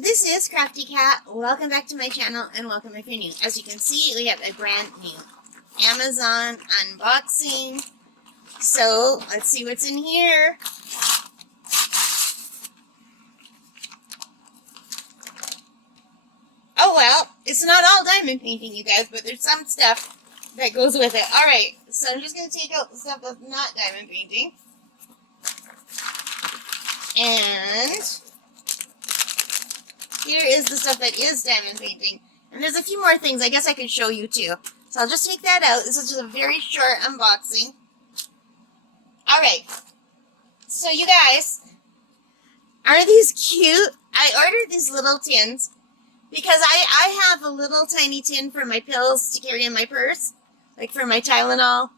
this is Crafty Cat. Welcome back to my channel and welcome if you're new. As you can see, we have a brand new Amazon unboxing. So, let's see what's in here. Oh well, it's not all diamond painting, you guys, but there's some stuff that goes with it. Alright, so I'm just going to take out the stuff that's not diamond painting. And here is the stuff that is diamond painting. And there's a few more things I guess I could show you too. So I'll just take that out. This is just a very short unboxing. Alright. So you guys, aren't these cute? I ordered these little tins because I have a little tiny tin for my pills to carry in my purse. Like for my Tylenol.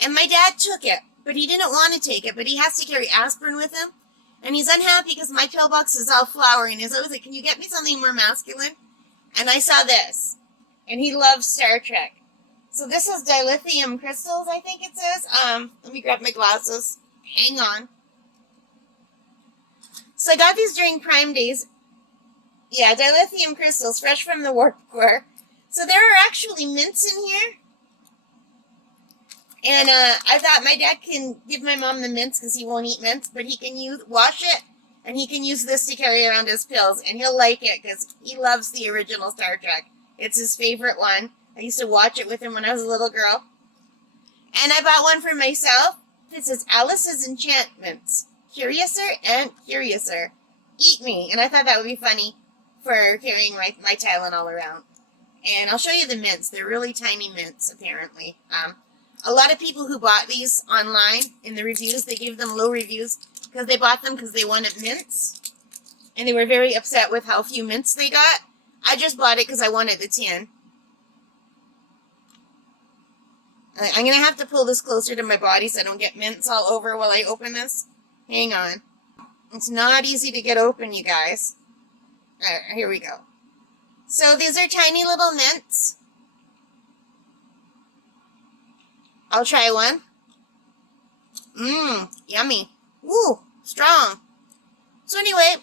And my dad took it. But he didn't want to take it. But he has to carry aspirin with him. And he's unhappy because my pillbox is all flowery. And he's always like, can you get me something more masculine? And I saw this. And he loves Star Trek. So this is dilithium crystals, I think it says. Let me grab my glasses. Hang on. So I got these during Prime Days. Yeah, dilithium crystals, fresh from the warp core. So there are actually mints in here. And I thought my dad can give my mom the mints because he won't eat mints, but he can wash it, and he can use this to carry around his pills, and he'll like it because he loves the original Star Trek. It's his favorite one. I used to watch it with him when I was a little girl. And I bought one for myself. It says Alice's Enchantments. Curiouser and Curiouser. Eat me. And I thought that would be funny for carrying my Tylenol around. And I'll show you the mints. They're really tiny mints, apparently. A lot of people who bought these online in the reviews, they gave them low reviews because they bought them because they wanted mints. And they were very upset with how few mints they got. I just bought it because I wanted the tin. I'm going to have to pull this closer to my body so I don't get mints all over while I open this. Hang on. It's not easy to get open, you guys. Alright, here we go. So these are tiny little mints. I'll try one. Mmm, yummy. Woo, strong. So anyway,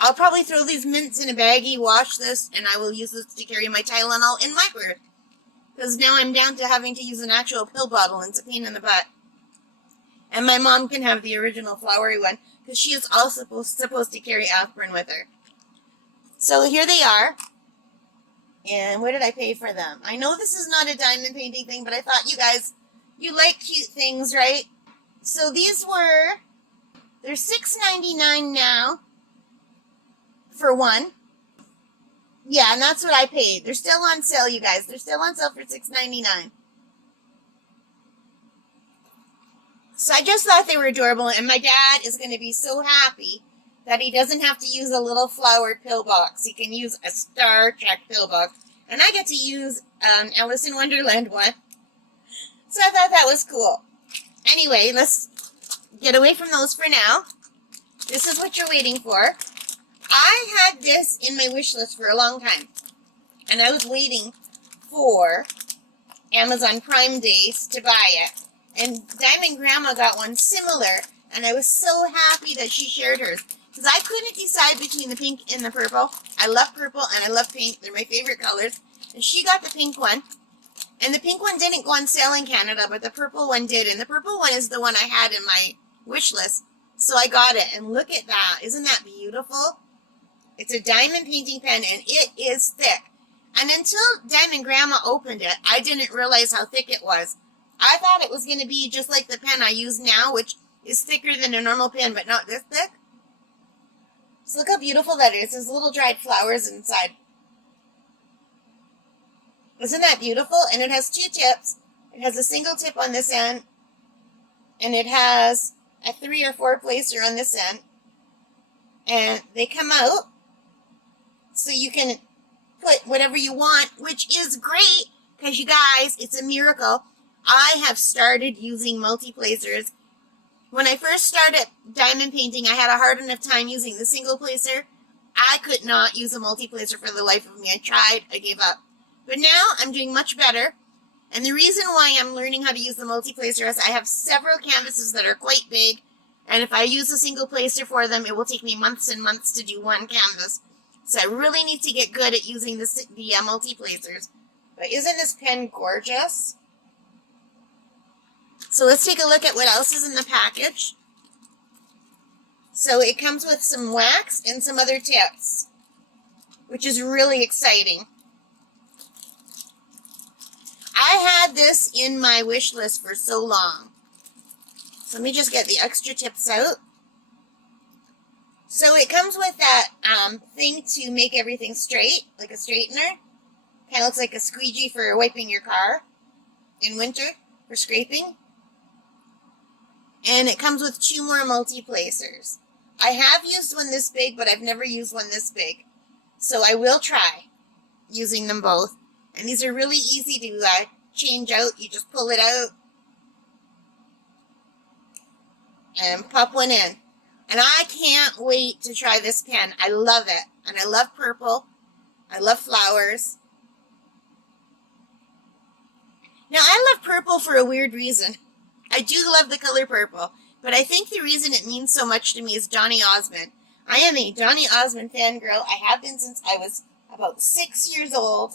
I'll probably throw these mints in a baggie, wash this, and I will use this to carry my Tylenol in my purse. Because now I'm down to having to use an actual pill bottle, and it's a pain in the butt. And my mom can have the original flowery one, because she is also supposed to carry aspirin with her. So here they are. And what did I pay for them? I know this is not a diamond painting thing, but I thought you guys, you like cute things, right? So these were, they're $6.99 now for one. Yeah, and that's what I paid. They're still on sale, you guys. They're still on sale for $6.99. So I just thought they were adorable, and my dad is going to be so happy that he doesn't have to use a little flowered pillbox. He can use a Star Trek pillbox. And I get to use Alice in Wonderland one. So I thought that was cool. Anyway, let's get away from those for now. This is what you're waiting for. I had this in my wish list for a long time. And I was waiting for Amazon Prime Days to buy it. And Diamond Grandma got one similar. And I was so happy that she shared hers. Because I couldn't decide between the pink and the purple. I love purple and I love pink. They're my favorite colors. And she got the pink one. And the pink one didn't go on sale in Canada, but the purple one did. And the purple one is the one I had in my wish list. So I got it. And look at that. Isn't that beautiful? It's a diamond painting pen and it is thick. And until Diamond Grandma opened it, I didn't realize how thick it was. I thought it was going to be just like the pen I use now, which is thicker than a normal pen, but not this thick. So look how beautiful that is. There's little dried flowers inside. Isn't that beautiful? And it has two tips. It has a single tip on this end. And it has a 3 or 4 placer on this end. And they come out. So you can put whatever you want, which is great. Because you guys, it's a miracle. I have started using multi-placers. When I first started diamond painting, I had a hard enough time using the single placer. I could not use a multi-placer for the life of me. I tried, I gave up. But now I'm doing much better. And the reason why I'm learning how to use the multi-placer is I have several canvases that are quite big. And if I use a single placer for them, it will take me months and months to do one canvas. So I really need to get good at using the multi-placers. But isn't this pen gorgeous? So let's take a look at what else is in the package. So it comes with some wax and some other tips, which is really exciting. I had this in my wish list for so long. So let me just get the extra tips out. So it comes with that thing to make everything straight, like a straightener. Kind of looks like a squeegee for wiping your car in winter for scraping. And it comes with 2 more multi-placers. I have used one this big, but I've never used one this big. So I will try using them both. And these are really easy to change out. You just pull it out and pop one in. And I can't wait to try this pen. I love it. And I love purple. I love flowers. Now, I love purple for a weird reason. I do love the color purple. But I think the reason it means so much to me is Donny Osmond. I am a Donny Osmond fangirl. I have been since I was about 6 years old.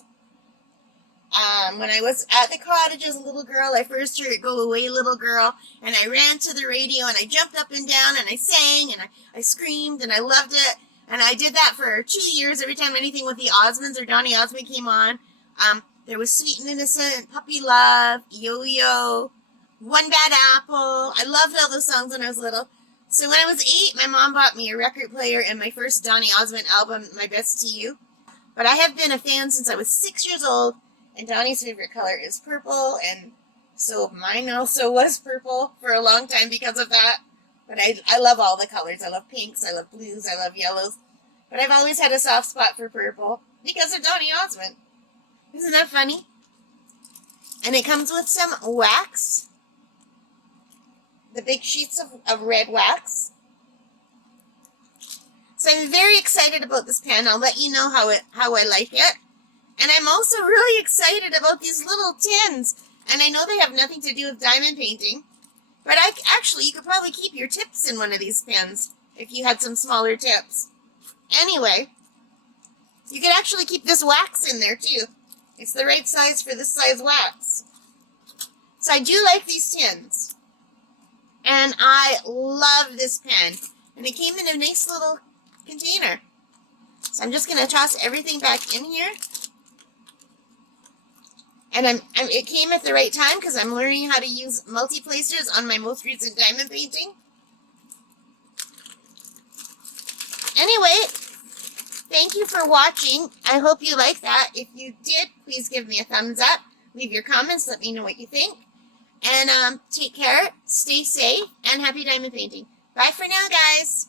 When I was at the cottage as a little girl, I first heard Go Away Little Girl, and I ran to the radio, and I jumped up and down, and I sang, and I screamed, and I loved it. And I did that for 2 years. Every time anything with the Osmonds or Donny Osmond came on, there was Sweet and Innocent, Puppy Love, Yo-Yo, One Bad Apple. I loved all those songs when I was little. So when I was 8, my mom bought me a record player and my first Donny Osmond album, My Best to You. But I have been a fan since I was 6 years old, and Donny's favorite color is purple, and so mine also was purple for a long time because of that. But I love all the colors. I love pinks, I love blues, I love yellows. But I've always had a soft spot for purple because of Donny Osmond. Isn't that funny? And it comes with some wax. The big sheets of red wax. So I'm very excited about this pen. I'll let you know how I like it. And I'm also really excited about these little tins. And I know they have nothing to do with diamond painting. But actually, you could probably keep your tips in one of these pens if you had some smaller tips. Anyway, you could actually keep this wax in there too. It's the right size for this size wax. So I do like these tins. And I love this pen. And it came in a nice little container. So I'm just going to toss everything back in here. And it came at the right time because I'm learning how to use multi-placers on my most recent diamond painting. Anyway, thank you for watching. I hope you liked that. If you did, please give me a thumbs up. Leave your comments. Let me know what you think. And take care, stay safe, and happy diamond painting. Bye for now, guys.